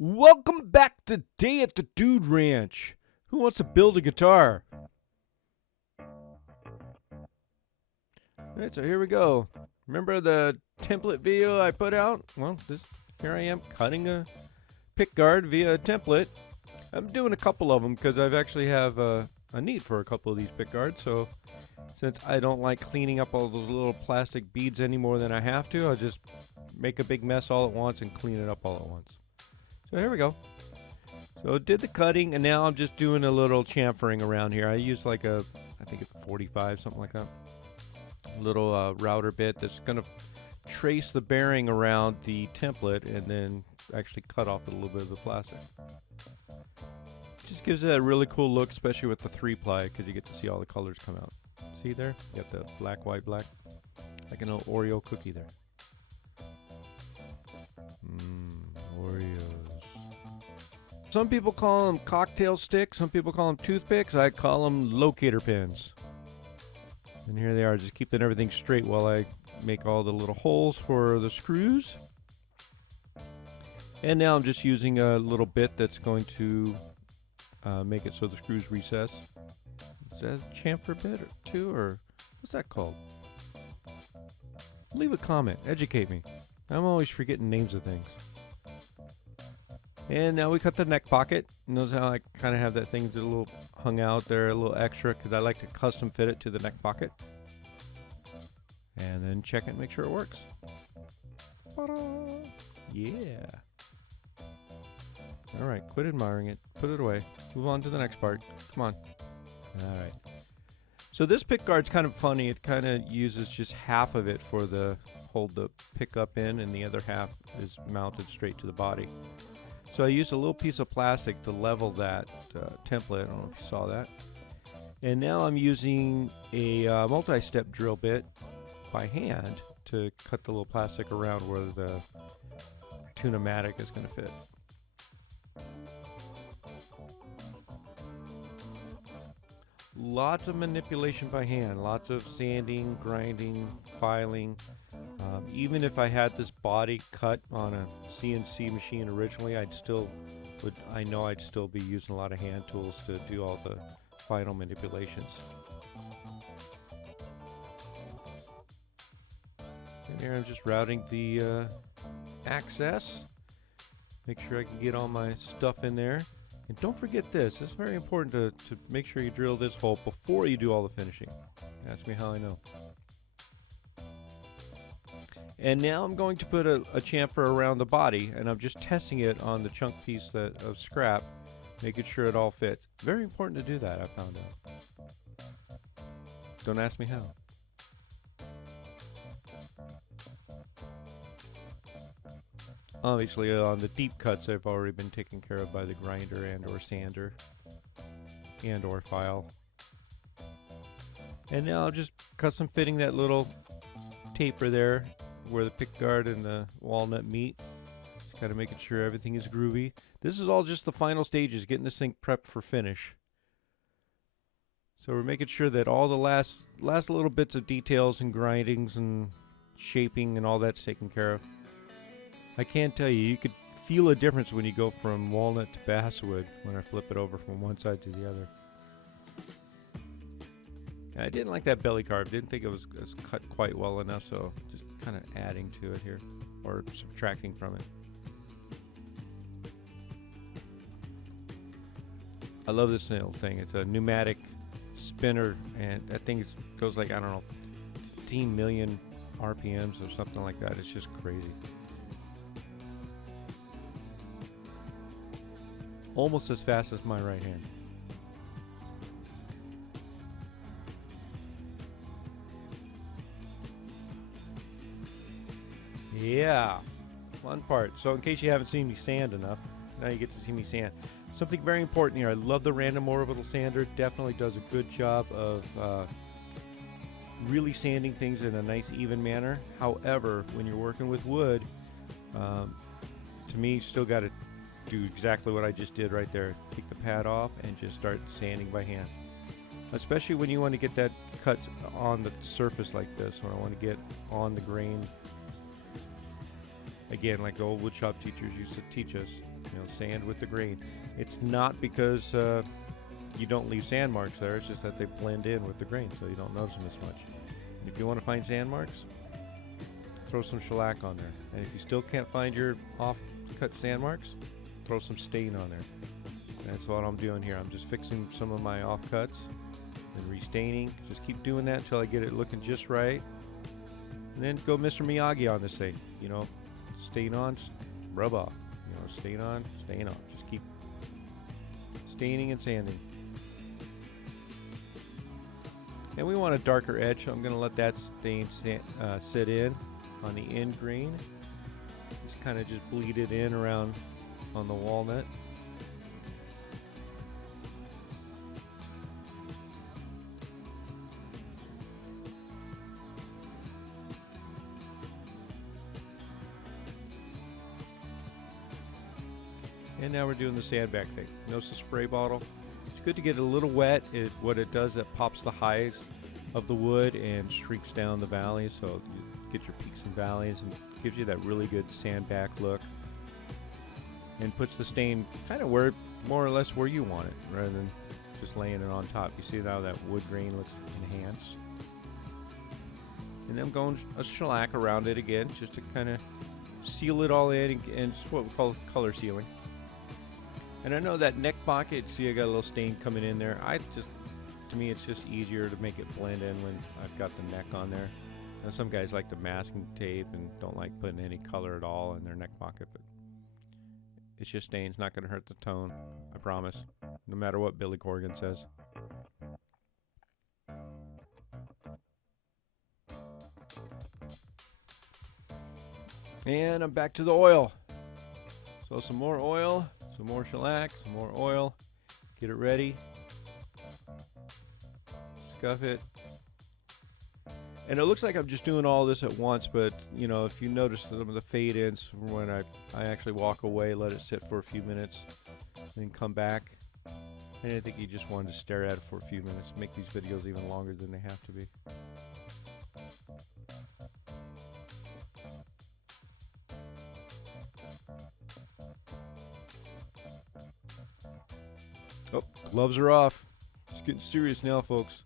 Welcome back to Day at the Dude Ranch. Who wants to build a guitar? Alright, so here we go. Remember the template video I put out? Well, here I am cutting a pickguard via a template. I'm doing a couple of them because I've actually have a need for a couple of these pickguards. So since I don't like cleaning up all those little plastic beads any more than I have to, I'll just make a big mess all at once and clean it up all at once. So here we go. So did the cutting, and now I'm just doing a little chamfering around here. I use like I think it's 45, something like that. A little router bit that's going to trace the bearing around the template and then actually cut off a little bit of the plastic. Just gives it a really cool look, especially with the 3-ply, because you get to see all the colors come out. See there? You got the black, white, black. Like an little Oreo cookie there. Oreos. Some people call them cocktail sticks. Some people call them toothpicks. I call them locator pins. And here they are, just keeping everything straight while I make all the little holes for the screws. And now I'm just using a little bit that's going to make it so the screws recess. Is that a chamfer bit too, or what's that called? Leave a comment. Educate me. I'm always forgetting names of things. And now we cut the neck pocket. Notice how I kind of have that thing a little hung out there, a little extra, because I like to custom fit it to the neck pocket. And then check it and make sure it works. Ta-da! Yeah. All right, quit admiring it. Put it away. Move on to the next part. Come on. All right. So this pick guard's kind of funny. It kind of uses just half of it for the hold the pickup in, and the other half is mounted straight to the body. So I used a little piece of plastic to level that template. I don't know if you saw that. And now I'm using a multi-step drill bit by hand to cut the little plastic around where the tune-o-matic is going to fit. Lots of manipulation by hand, lots of sanding, grinding, filing. Even if I had this body cut on a CNC machine originally, I'd still be using a lot of hand tools to do all the final manipulations. And here I'm just routing the access. Make sure I can get all my stuff in there. And don't forget this. It's very important to make sure you drill this hole before you do all the finishing. Ask me how I know. And now I'm going to put a chamfer around the body, and I'm just testing it on the chunk piece of scrap, making sure it all fits. Very important to do that, I found out. Don't ask me how. Obviously, on the deep cuts, they've already been taken care of by the grinder and or sander and or file. And now I'm just custom fitting that little taper there where the pickguard and the walnut meet. Just kind of making sure everything is groovy. This is all just the final stages, getting this thing prepped for finish. So we're making sure that all the last little bits of details and grindings and shaping and all that's taken care of. I can't tell you, you could feel a difference when you go from walnut to basswood when I flip it over from one side to the other. And I didn't like that belly carve. Didn't think it was cut quite well enough, so just kind of adding to it here, or subtracting from it. I love this little thing. It's a pneumatic spinner, and that thing goes like, I don't know, 15 million RPMs or something like that. It's just crazy. Almost as fast as my right hand. Yeah, fun part. So in case you haven't seen me sand enough, now you get to see me sand. Something very important here. I love the random orbital sander. Definitely does a good job of really sanding things in a nice even manner. However, when you're working with wood, to me, you still got to do exactly what I just did right there. Take the pad off and just start sanding by hand. Especially when you want to get that cut on the surface like this, when I want to get on the grain. Again, like the old woodshop teachers used to teach us, sand with the grain. It's not because you don't leave sand marks there. It's just that they blend in with the grain, so you don't notice them as much. And if you want to find sand marks, throw some shellac on there. And if you still can't find your off-cut sand marks, throw some stain on there. That's what I'm doing here. I'm just fixing some of my off-cuts and restaining. Just keep doing that until I get it looking just right. And then go Mr. Miyagi on this thing. Stain on, rub off. Stain on, stain off. Just keep staining and sanding. And we want a darker edge, so I'm going to let that stain sit in on the end green. Just kind of just bleed it in around on the walnut. And now we're doing the sandbag thing. Notice the spray bottle. It's good to get it a little wet. What it does, it pops the highs of the wood and shrinks down the valleys, so you get your peaks and valleys, and gives you that really good sandbag look. And puts the stain kind of more or less where you want it, rather than just laying it on top. You see how that wood grain looks enhanced. And I'm going a shellac around it again, just to kind of seal it all in, and it's what we call color sealing. And I know that neck pocket, see I got a little stain coming in there. To me it's just easier to make it blend in when I've got the neck on there. Now some guys like the masking tape and don't like putting any color at all in their neck pocket, but it's just stain. It's not going to hurt the tone, I promise, no matter what Billy Corgan says. And I'm back to the oil. So some more oil, some more shellac, some more oil. Get it ready. Scuff it. And it looks like I'm just doing all this at once, but if you notice some of the fade ins from when I actually walk away, let it sit for a few minutes, then come back. And I think you just wanted to stare at it for a few minutes, make these videos even longer than they have to be. Oh, gloves are off. It's getting serious now, folks.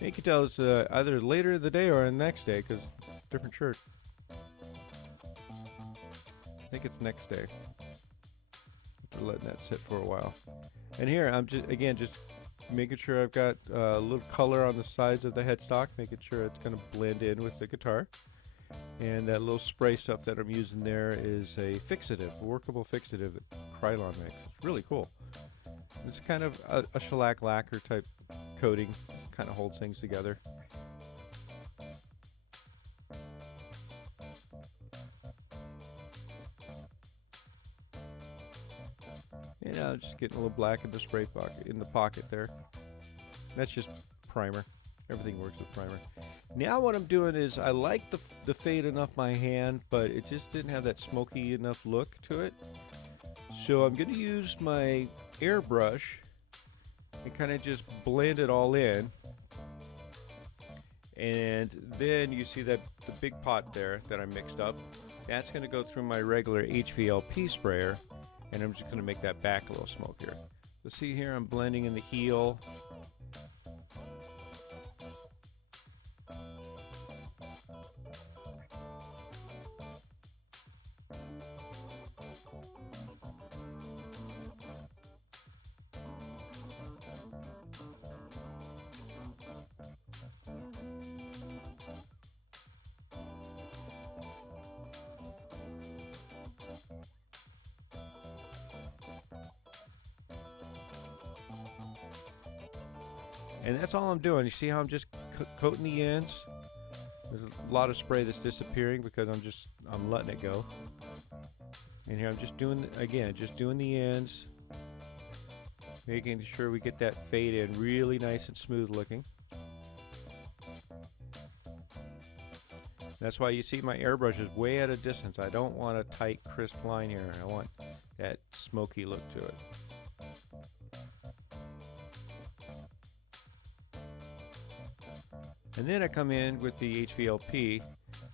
You can tell it's either later in the day or the next day, because different shirt. I think it's next day. After letting that sit for a while. And here I'm just making sure I've got a little color on the sides of the headstock, making sure it's going to blend in with the guitar. And that little spray stuff that I'm using there is a fixative, a workable fixative that Krylon makes. It's really cool. It's kind of a shellac lacquer type coating, kind of holds things together. And I'm just getting a little black in the spray pocket, in the pocket there. That's just primer. Everything works with primer. Now what I'm doing is I like the fade enough my hand, but it just didn't have that smoky enough look to it. So I'm going to use my airbrush and kind of just blend it all in. And then you see that the big pot there that I mixed up, that's going to go through my regular HVLP sprayer, and I'm just going to make that back a little smokier. So see here, I'm blending in the heel. And that's all I'm doing. You see how I'm just coating the ends? There's a lot of spray that's disappearing because I'm letting it go. And here I'm just doing, again, just doing the ends. Making sure we get that fade in really nice and smooth looking. That's why you see my airbrush is way at a distance. I don't want a tight, crisp line here. I want that smoky look to it. And then I come in with the HVLP.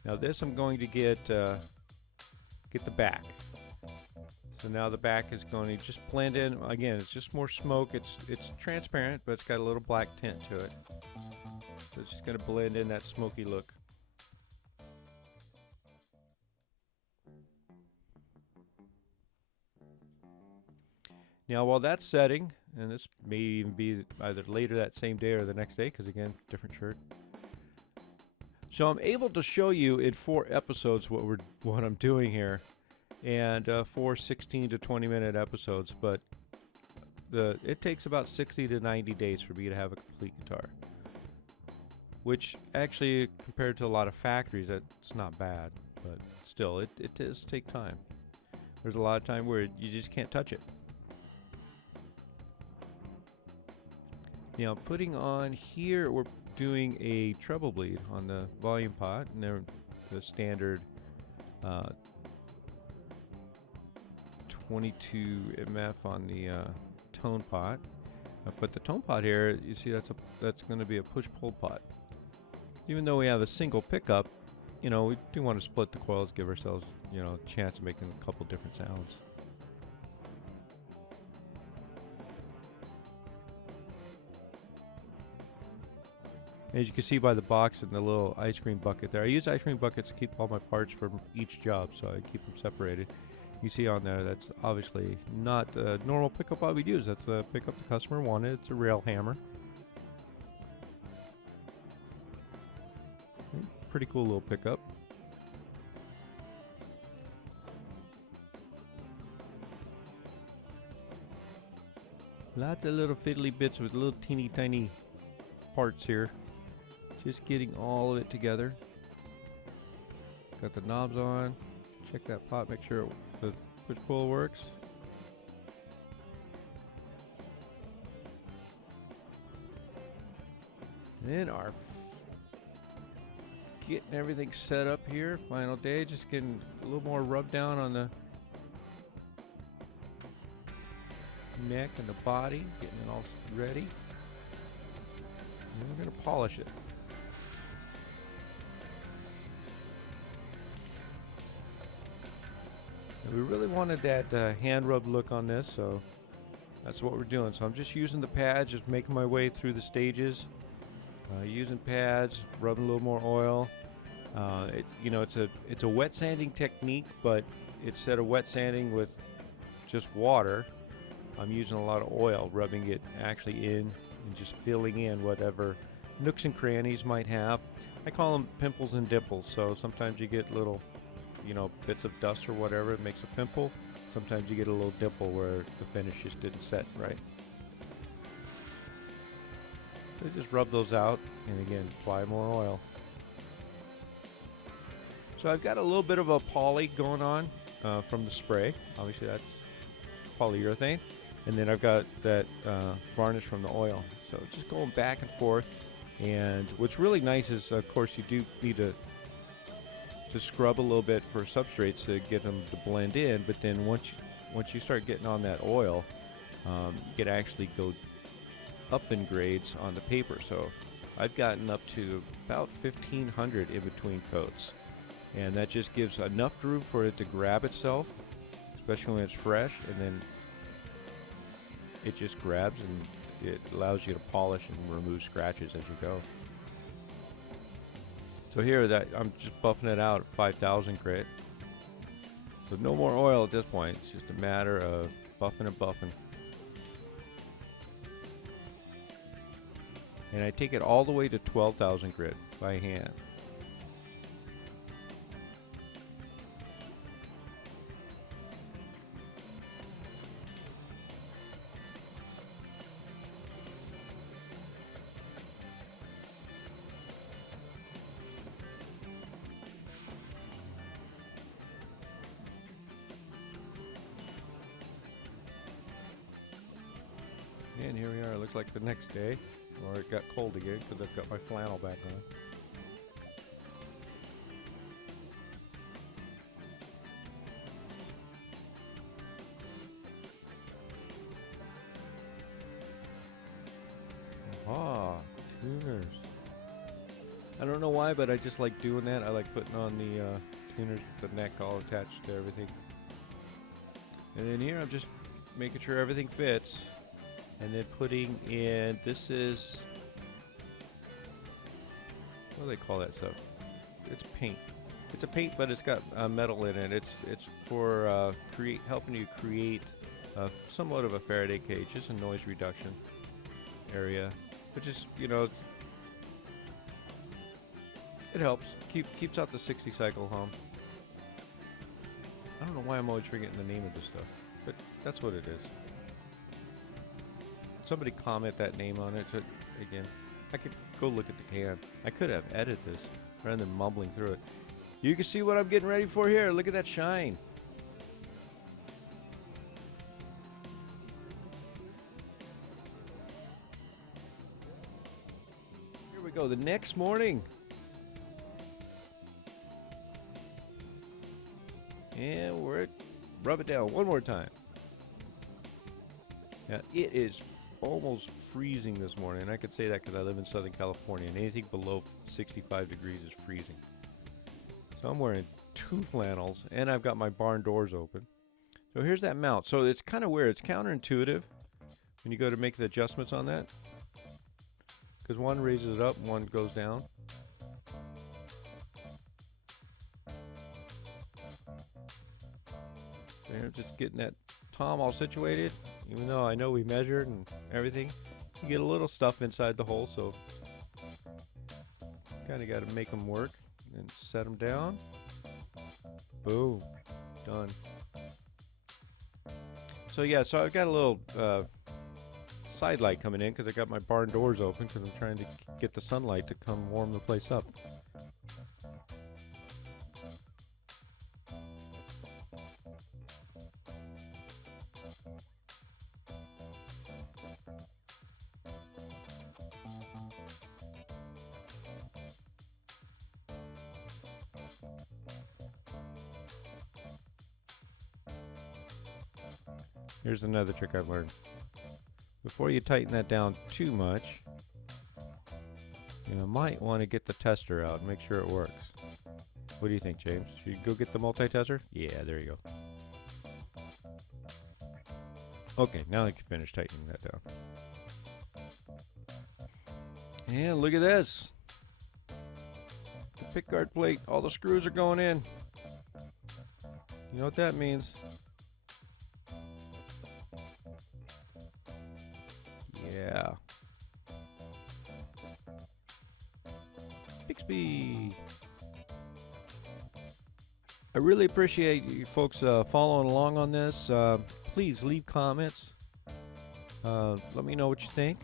Now this I'm going to get get the back. So now the back is going to just blend in. Again, it's just more smoke. It's transparent, but it's got a little black tint to it. So it's just going to blend in that smoky look. Now while that's setting, and this may even be either later that same day or the next day, because again, different shirt. So I'm able to show you in 4 episodes what I'm doing here, and 4 16 to 20 minute episodes. But it takes about 60 to 90 days for me to have a complete guitar, which actually compared to a lot of factories, that's not bad. But still, it does take time. There's a lot of time where you just can't touch it. Now putting on here, we're doing a treble bleed on the volume pot, and they're the standard 22 MF on the tone pot. But the tone pot here, you see that's going to be a push-pull pot. Even though we have a single pickup, we do want to split the coils, give ourselves a chance of making a couple different sounds. As you can see by the box and the little ice cream bucket there, I use ice cream buckets to keep all my parts from each job, so I keep them separated. You see on there, that's obviously not the normal pickup I would use. That's the pickup the customer wanted. It's a rail hammer. Pretty cool little pickup. Lots of little fiddly bits with little teeny tiny parts here. Just getting all of it together. Got the knobs on. Check that pot, make sure the push pull works. Then getting everything set up here. Final day, just getting a little more rub down on the neck and the body, getting it all ready. And we're going to polish it. And we really wanted that hand rub look on this, so that's what we're doing. So I'm just using the pads, just making my way through the stages, using pads, rubbing a little more oil. It's a wet sanding technique, but instead of wet sanding with just water, I'm using a lot of oil, rubbing it actually in and just filling in whatever nooks and crannies might have. I call them pimples and dimples. So sometimes you get little, bits of dust or whatever, it makes a pimple. Sometimes you get a little dimple where the finish just didn't set right. So just rub those out and again, apply more oil. So I've got a little bit of a poly going on from the spray. Obviously that's polyurethane. And then I've got that varnish from the oil. So just going back and forth. And what's really nice is, of course, you do need to scrub a little bit for substrates to get them to blend in. But then once you start getting on that oil, you can actually go up in grades on the paper. So I've gotten up to about 1,500 in between coats. And that just gives enough room for it to grab itself, especially when it's fresh. And then it just grabs and it allows you to polish and remove scratches as you go. So here I'm just buffing it out at 5,000 grit. So no more oil at this point. It's just a matter of buffing and buffing. And I take it all the way to 12,000 grit by hand. And here we are, it looks like the next day, or it got cold again because I've got my flannel back on. Aha, tuners. I don't know why, but I just like doing that. I like putting on the tuners with the neck all attached to everything. And then here I'm just making sure everything fits. And then putting in, this is, what do they call that stuff? It's paint. It's a paint, but it's got metal in it. It's for helping you create somewhat of a Faraday cage, just a noise reduction area, which is, you know, it helps. Keeps out the 60 cycle hum. I don't know why I'm always forgetting the name of this stuff, but that's what it is. Somebody comment that name on it. So again, I could go look at the can. I could have edited this rather than mumbling through it. You can see what I'm getting ready for here. Look at that shine. Here we go. The next morning. And rub it down one more time. Now, it is almost freezing this morning. And I could say that because I live in Southern California, and anything below 65 degrees is freezing. So I'm wearing 2 flannels, and I've got my barn doors open. So here's that mount. So it's kind of weird. It's counterintuitive when you go to make the adjustments on that, because one raises it up, one goes down. There, just getting that tom all situated. Even though I know we measured and everything, you get a little stuff inside the hole, so kind of got to make them work and set them down. Boom, done. So yeah, so I've got a little side light coming in because I got my barn doors open because I'm trying to get the sunlight to come warm the place up. Here's another trick I've learned. Before you tighten that down too much, you might want to get the tester out and make sure it works. What do you think, James? Should you go get the multi-tester? Yeah, there you go. Okay, now I can finish tightening that down. And look at this. The pickguard plate, all the screws are going in. You know what that means? Yeah. Bixby. I really appreciate you folks following along on this. Please leave comments. Let me know what you think.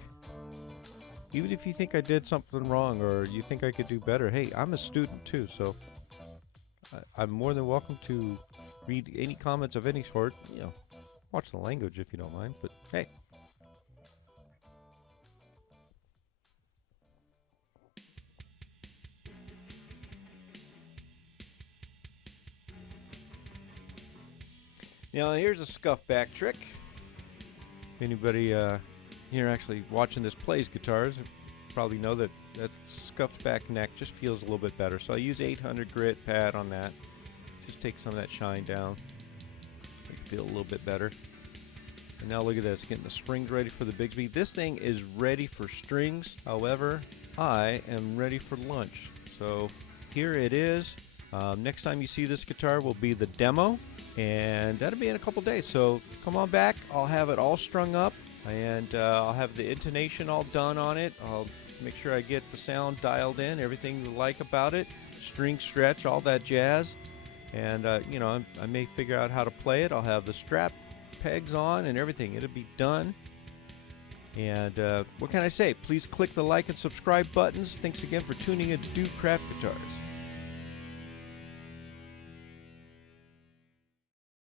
Even if you think I did something wrong or you think I could do better, hey, I'm a student too, so I'm more than welcome to read any comments of any sort. You know, watch the language if you don't mind, but hey. Now here's a scuff back trick. If anybody here actually watching this plays guitars, probably know that that scuffed back neck just feels a little bit better. So I use 800 grit pad on that. Just take some of that shine down. Make it feel a little bit better. And now look at this, getting the springs ready for the Bigsby. This thing is ready for strings. However, I am ready for lunch. So here it is. Next time you see this guitar will be the demo. And that'll be in a couple days, so come on back. I'll have it all strung up, and I'll have the intonation all done on it. I'll make sure I get the sound dialed in, everything you like about it, string stretch, all that jazz. And you know, I may figure out how to play it. I'll have the strap pegs on and everything. It'll be done. And what can I say? Please click the like and subscribe buttons. Thanks again for tuning in to Do Craft Guitars.